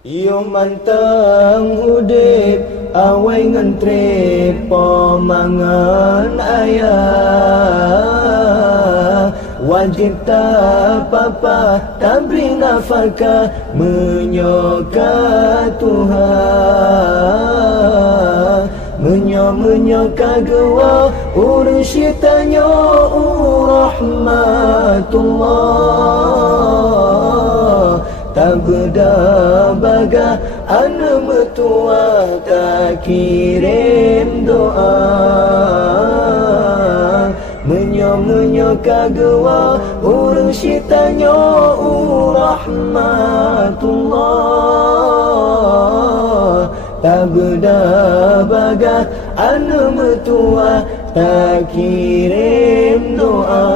Yo mantang hudip awai ngentre pomangan ayah, wajib tak apa tabri nafkah menyoka Tuhan, menyoka gewa urusitanya rahmatullah. Tak beda baga anak mertua tak kirim doa, menyoka gewa urusitanya rahmatullah. Tak beda baga anak mertua tak kirim doa.